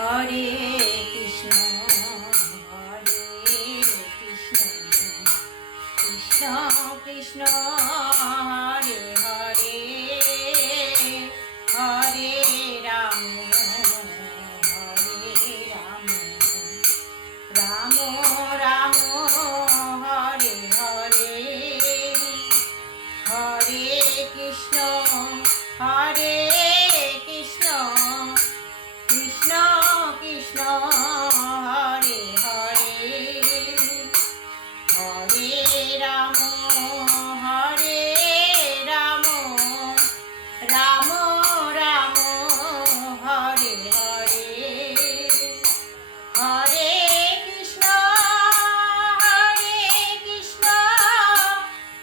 Hare Krishna Hare Krishna Krishna Krishna Hare Hare Hare Ram Hare Ram Ram Ram Hare Hare Hare Krishna Hare Krishna Krishna Krishna Hare Hare Hare Ram Hare Ram Ram Ram Hare Hare Hare Krishna Hare Krishna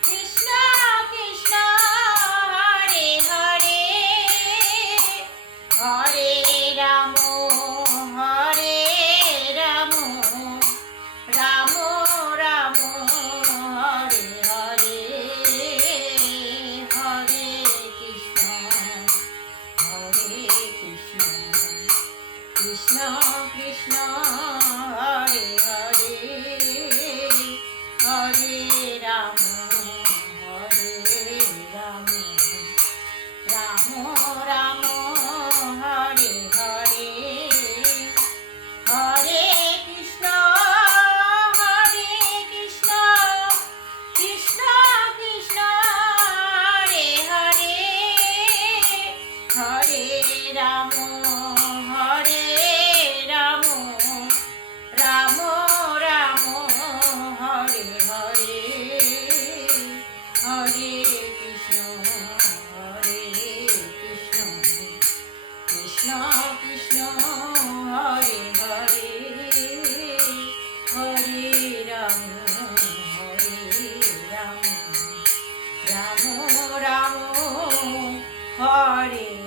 Krishna Krishna Hare Hare Hare Ram Hare Ram Ram Ram Hare Hare Hare Krishna Hare Krishna Krishna Krishna Hare Hare Hare Ram Hare Ram Ram Ram Hare Hare Hare Krishna Hare Krishna Krishna Krishna Hare Hare Hare Ram Hare Ram Ram Ram Hare Hare Hare Krishna Hare Krishna Krishna Krishna Hare Hare Hare Ram Hare Ram Ram Ram Hare